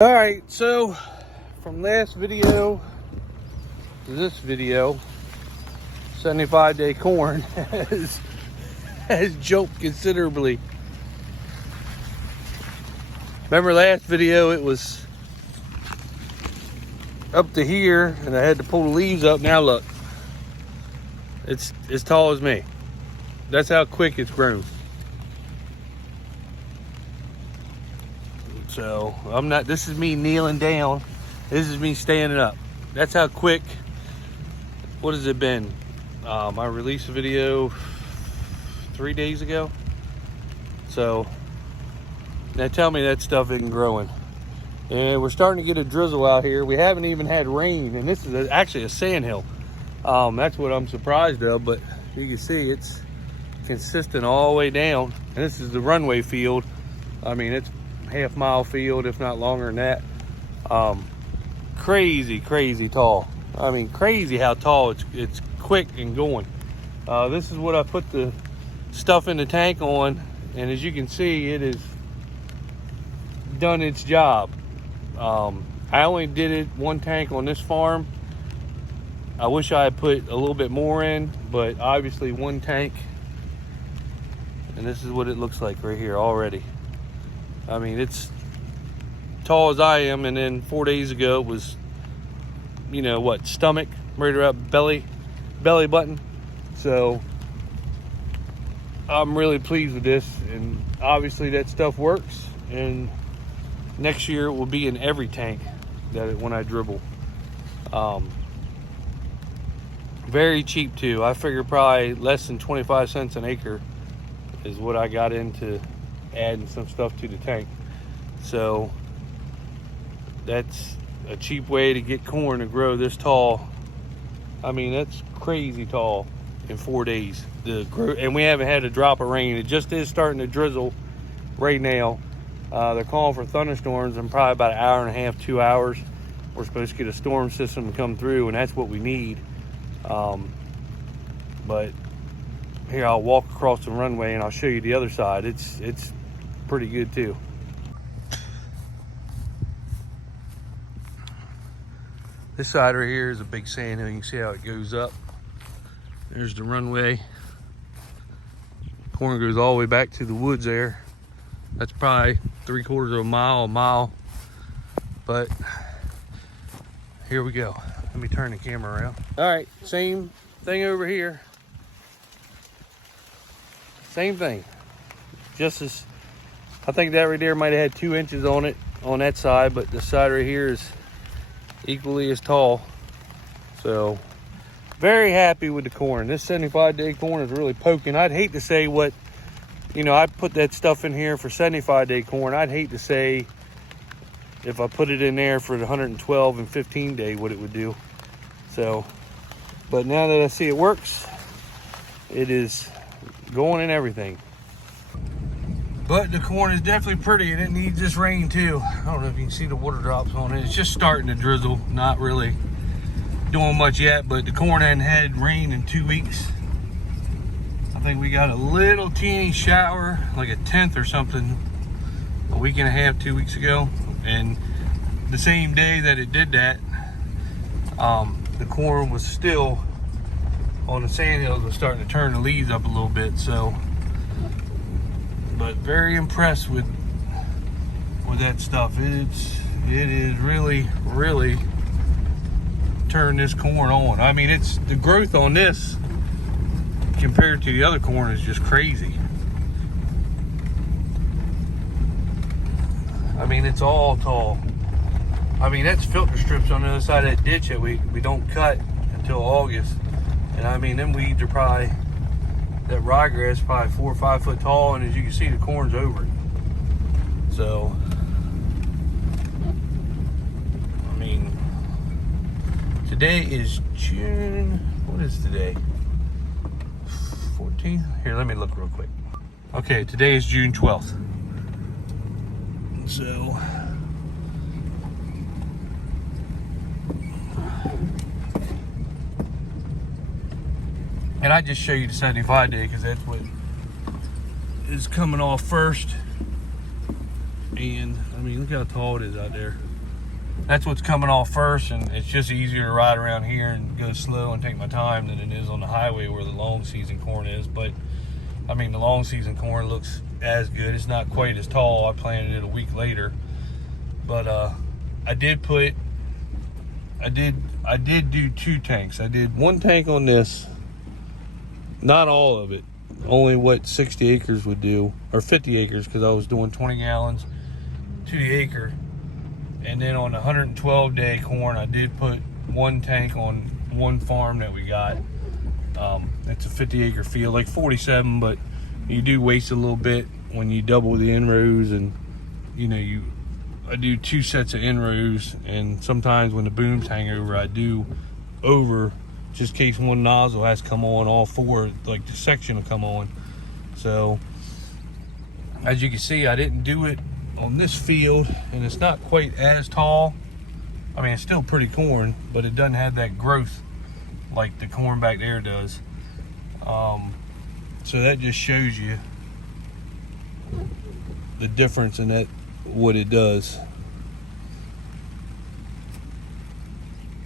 All right, so from last video to this video, 75-day corn has jumped considerably. Remember last video, it was up to here and I had to pull the leaves up. Now look, it's as tall as me. That's how quick it's grown. So I'm not, this is me kneeling down. This is me standing up. That's how quick. What has it been? I released a video 3 days ago. So now tell me that stuff isn't growing. And we're starting to get a drizzle out here. We haven't even had rain, and this is actually a sand hill. That's what I'm surprised of, but you can see it's consistent all the way down. And this is the runway field. I mean, it's half-mile field, if not longer than that. Crazy tall. I mean, crazy how tall it's quick and going. This is what I put the stuff in the tank on, and as you can see, it has done its job. I only did it one tank on this farm. I wish I had put a little bit more in, but obviously one tank, and this is what it looks like right here already. I mean, it's tall as I am, and then 4 days ago it was, you know what, stomach, right around belly button. So I'm really pleased with this, and obviously that stuff works, and next year it will be in every tank when I dribble. Very cheap too. I figure probably less than 25 cents an acre is what I got into adding some stuff to the tank. So that's a cheap way to get corn to grow this tall. I mean, that's crazy tall in 4 days. And we haven't had a drop of rain. It just is starting to drizzle right now. They're calling for thunderstorms in probably about an hour and a half, 2 hours. We're supposed to get a storm system to come through, and that's what we need. But here, I'll walk across the runway and I'll show you the other side. It's pretty good too. This side right here is a big sand hill. You can see how it goes up. There's the runway. Corn goes all the way back to the woods there. That's probably 3/4 of a mile. But here we go. Let me turn the camera around. All right, same thing over here. Same thing. Just as, I think that right there might have had 2 inches on it on that side, but the side right here is equally as tall. So very happy with the corn. This 75-day corn is really poking. I'd hate to say what, you know, I put that stuff in here for 75-day corn. I'd hate to say if I put it in there for the 112 and 15-day what it would do. So, but now that I see it works, it is going in everything. But the corn is definitely pretty, and it needs this rain too. I don't know if you can see the water drops on it. It's just starting to drizzle, not really doing much yet, but the corn hadn't had rain in 2 weeks. I think we got a little teeny shower, like a 10th or something, a week and a half, 2 weeks ago. And the same day that it did that, the corn was still on the sand hills, was starting to turn the leaves up a little bit. So, but very impressed with that stuff. It is really turned this corn on. I mean, it's the growth on this compared to the other corn is just crazy. I mean, it's all tall. I mean, that's filter strips on the other side of that ditch that we don't cut until August. And I mean, them weeds are probably, that ryegrass is probably 4 or 5 foot tall, and as you can see, the corn's over it. So, I mean, today is June, what is today? 14th? Here, let me look real quick. Okay, today is June 12th. So, and I just show you the 75-day because that's what is coming off first. And I mean, look how tall it is out there. that's what's coming off first, and it's just easier to ride around here and go slow and take my time than it is on the highway where the long season corn is. But I mean, the long season corn looks as good. It's not quite as tall. I planted it a week later, but I did do 2 tanks. I did 1 tank on this, not all of it, only what 60 acres would do, or 50 acres, because I was doing 20 gallons to the acre. And then on the 112-day corn, I did put 1 tank on 1 farm that we got. It's a 50-acre field, like 47, but you do waste a little bit when you double the in-rows, and I do 2 sets of in-rows, and sometimes when the booms hang over, I do over, just in case one nozzle has to come on, all 4, like the section will come on. So as you can see, I didn't do it on this field, and it's not quite as tall. I mean, it's still pretty corn, but it doesn't have that growth like the corn back there does. So that just shows you the difference in that, what it does.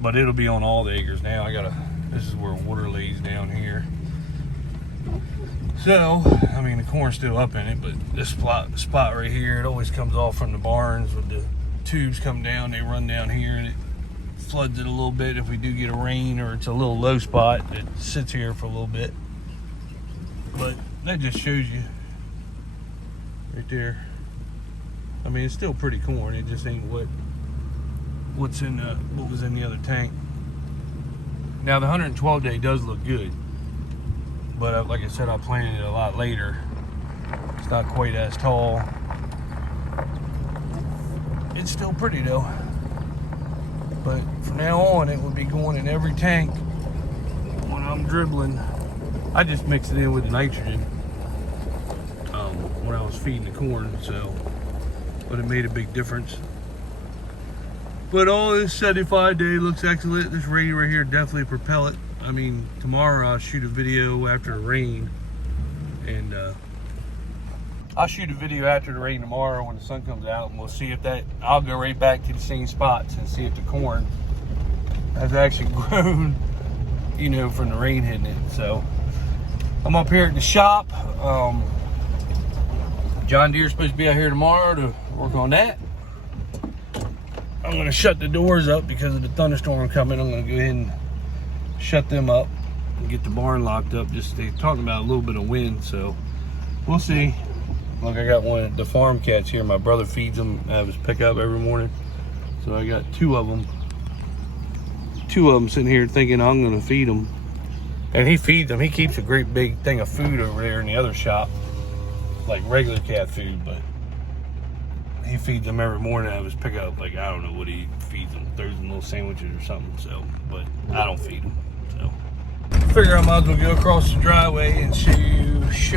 But it'll be on all the acres now. This is where water lays down here. So, I mean, the corn's still up in it, but this spot right here, it always comes off from the barns with the tubes come down, they run down here, and it floods it a little bit if we do get a rain, or it's a little low spot. It sits here for a little bit. But that just shows you right there. I mean, it's still pretty corn. It just ain't what was in the other tank. Now the 112-day does look good, but like I said, I planted it a lot later. It's not quite as tall. It's still pretty though. But from now on, it will be going in every tank when I'm dribbling. I just mix it in with the nitrogen when I was feeding the corn, but it made a big difference. But all this 75-day looks excellent. This rain right here definitely propel it. I mean, tomorrow I'll shoot a video after the rain, and I'll shoot a video after the rain tomorrow when the sun comes out, and we'll see if I'll go right back to the same spots and see if the corn has actually grown, from the rain hitting it. So I'm up here at the shop. John Deere's supposed to be out here tomorrow to work on that. I'm going to shut the doors up because of the thunderstorm coming. I'm going to go ahead and shut them up and get the barn locked up. Just they're talking about a little bit of wind, so we'll see. Look, I got one of the farm cats here. My brother feeds them. I have his pickup every morning, so I got 2 of them. 2 of them sitting here thinking I'm going to feed them, and he feeds them. He keeps a great big thing of food over there in the other shop, like regular cat food, but he feeds them every morning. I was pick up, like, I don't know what he feeds them, throws them little sandwiches or something, so, but I don't feed them, so. Figure I might as well go across the driveway and show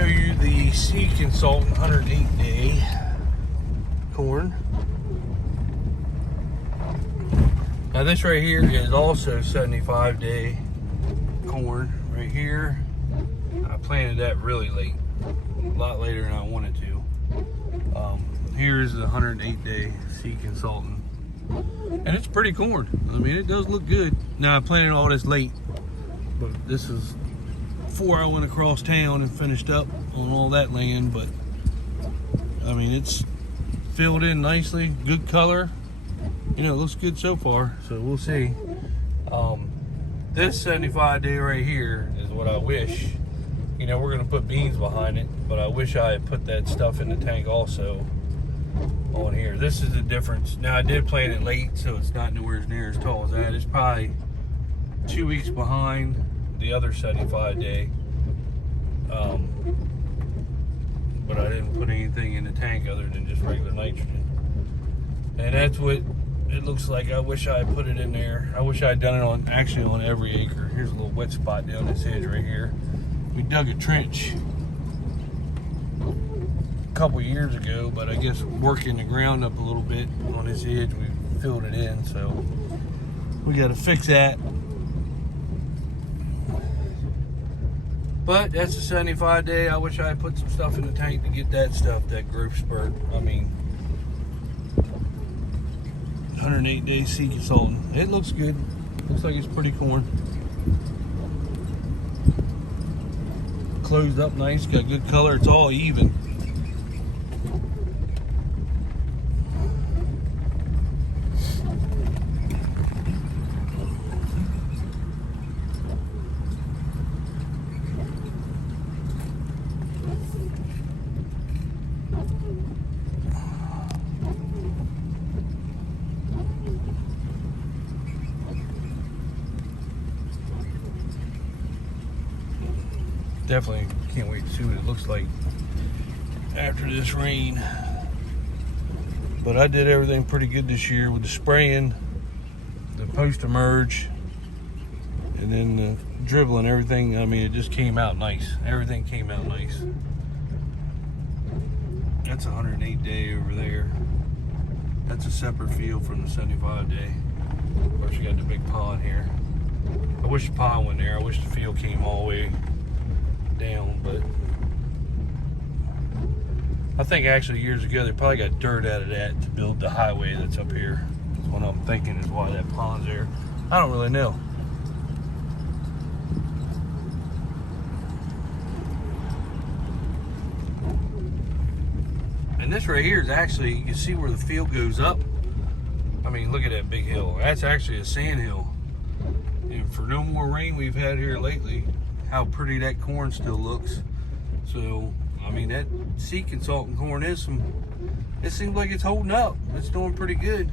you the Seed Consultant 108-day corn. Now this right here is also 75-day corn right here. I planted that really late, a lot later than I wanted to. Here's the 108-day Seed Consultant, and it's pretty corn. I mean, it does look good. Now I planted all this late, but this is before I went across town and finished up on all that land. But I mean, it's filled in nicely, good color. It looks good so far. So we'll see. This 75-day right here is what I wish. We're gonna put beans behind it, but I wish I had put that stuff in the tank also on here. This is the difference. Now I did plant it late, so it's not nowhere near as tall as that. It's probably 2 weeks behind the other 75-day. But I didn't put anything in the tank other than just regular nitrogen. And that's what it looks like. I wish I had put it in there. I wish I had done it on every acre. Here's a little wet spot down this edge right here. We dug a trench a couple years ago, but I guess working the ground up a little bit on this edge, we filled it in, so we got to fix that. But that's a 75-day. I wish I had put some stuff in the tank to get that stuff, that growth spurt. I mean, 108-day seed consultant. It looks good. Looks like it's pretty corn. Closed up nice, got good color. It's all even. Definitely can't wait to see what it looks like after this rain. But I did everything pretty good this year with the spraying, the post-emerge, and then the dribbling. Everything, I mean, it just came out nice. Everything came out nice. That's a 108-day over there. That's a separate field from the 75-day. Of course, you got the big pond here. I wish the pond went there. I wish the field came all the way down, but I think actually years ago they probably got dirt out of that to build the highway that's up here. That's what I'm thinking is why that pond's there. I don't really know. And this right here is actually, you can see where the field goes up. I mean, look at that big hill. That's actually a sand hill. And for no more rain we've had here lately, how pretty that corn still looks. So, I mean, that seed consultant corn is some, it seems like it's holding up. It's doing pretty good.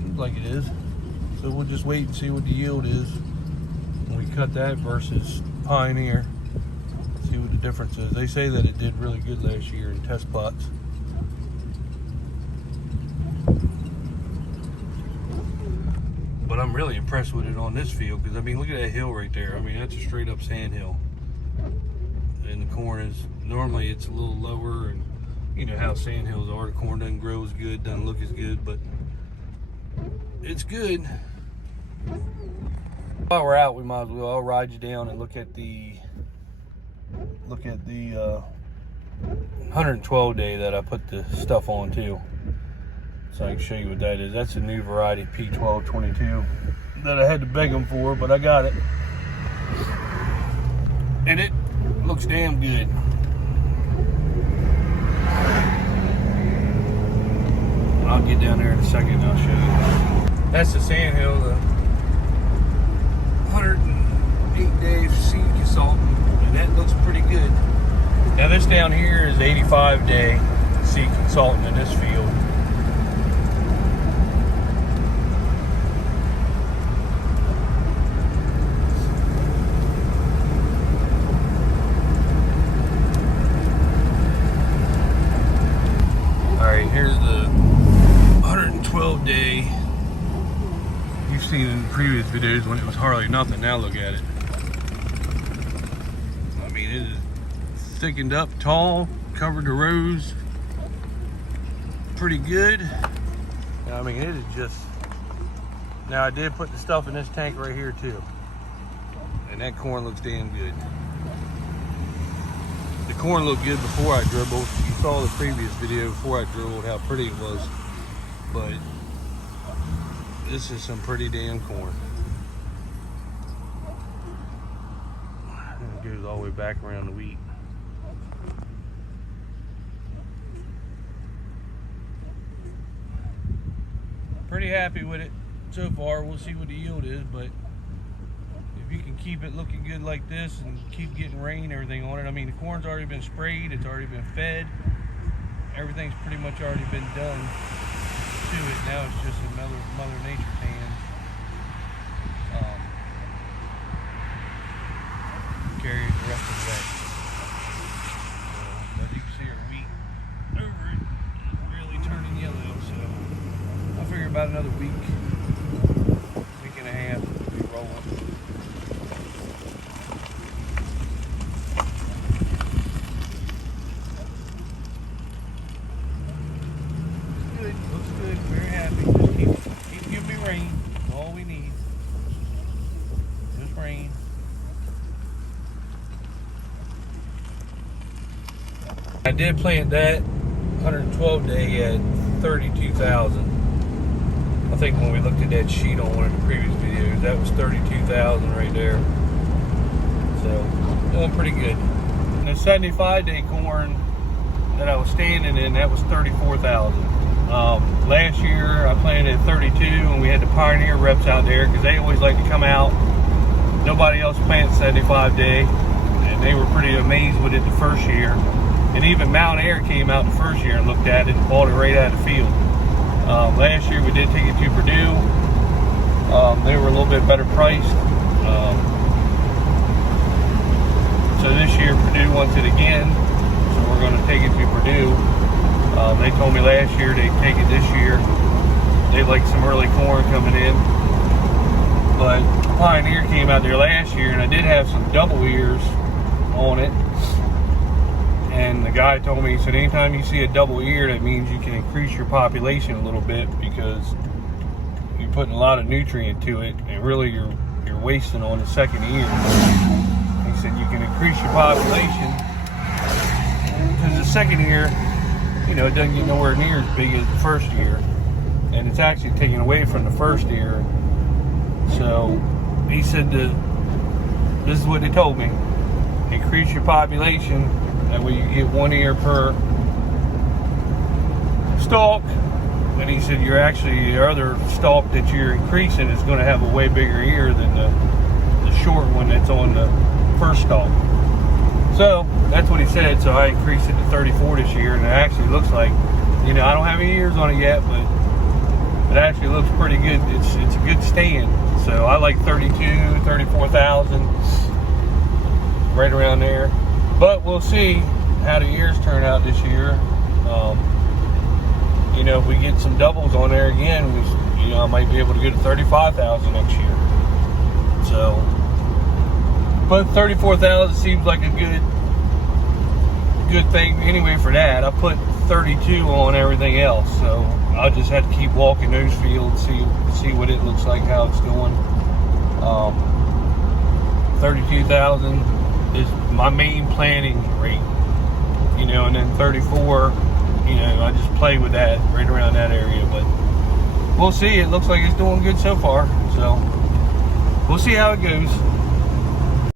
Seems like it is. So we'll just wait and see what the yield is when we cut that versus Pioneer. See what the difference is. They say that it did really good last year in test plots. But I'm really impressed with it on this field because, I mean, look at that hill right there. I mean, that's a straight up sand hill. And the corn is, normally it's a little lower, and you know how sand hills are. The corn doesn't grow as good, doesn't look as good, but it's good. While we're out, we might as well, I'll ride you down and look at the 112 day that I put the stuff on too. So I can show you what that is. That's a new variety, P1222, that I had to beg them for, but I got it. And it looks damn good. I'll get down there in a second and I'll show you. That's the sandhill, the 108-day seed consultant, and that looks pretty good. Now this down here is 85-day seed consultant in this field. Here's the 112-day. You've seen in previous videos when it was hardly nothing. Now look at it. I mean, it is thickened up, tall, covered the rows pretty good. I mean, it is just. Now I did put the stuff in this tank right here too, and that corn looks damn good. The corn looked good before I dribbled. You saw the previous video before I dribbled how pretty it was. But this is some pretty damn corn. And it goes all the way back around the wheat. Pretty happy with it so far. We'll see what the yield is, but if you can keep it looking good like this and keep getting rain and everything on it. I mean, the corn's already been sprayed, it's already been fed. Everything's pretty much already been done to it. Now it's just in Mother Nature's hands. Carry it the rest of the way. So, as you can see, our wheat over it is really turning yellow. So I figure about another week and a half, we'll be rolling. Looks good, very happy. Just keep giving me rain. That's all we need. Just rain. I did plant that 112 day at 32,000. I think when we looked at that sheet on one of the previous videos, that was 32,000 right there. So, doing pretty good. And the 75 day corn that I was standing in, that was 34,000. Last year I planted at 32, and we had the Pioneer reps out there because they always like to come out. Nobody else plants 75 day, and they were pretty amazed with it the first year. And even Mount Air came out the first year and looked at it and bought it right out of the field. Last year we did take it to Purdue. They were a little bit better priced. So this year Purdue wants it again, so we're going to take it to Purdue. They told me last year they'd take it this year. They like some early corn coming in. But Pioneer came out there last year, and I did have some double ears on it. And the guy told me, he said, anytime you see a double ear, that means you can increase your population a little bit because you're putting a lot of nutrient to it, and really you're wasting on the second ear. He said you can increase your population because the second ear, you know, it doesn't get nowhere near as big as the first ear, and it's actually taken away from the first ear. So he said this is what they told me: increase your population. That way you get one ear per stalk. And he said you're actually, your other stalk that you're increasing is going to have a way bigger ear than the short one that's on the first stalk. So that's what he said. So I increased it to 34 this year, and it actually looks like, you know, I don't have any ears on it yet, but it actually looks pretty good. It's a good stand. So I like 32, 34,000, right around there. But we'll see how the ears turn out this year. You know, if we get some doubles on there again, you know, I might be able to get to 35,000 next year. So, but 34,000 seems like a good thing anyway for that. I put 32 on everything else, so I'll just have to keep walking those fields, see what it looks like, how it's going. 32,000 is my main planting rate, you know, and then 34, you know, I just play with that right around that area. But we'll see. It looks like it's doing good so far, so we'll see how it goes.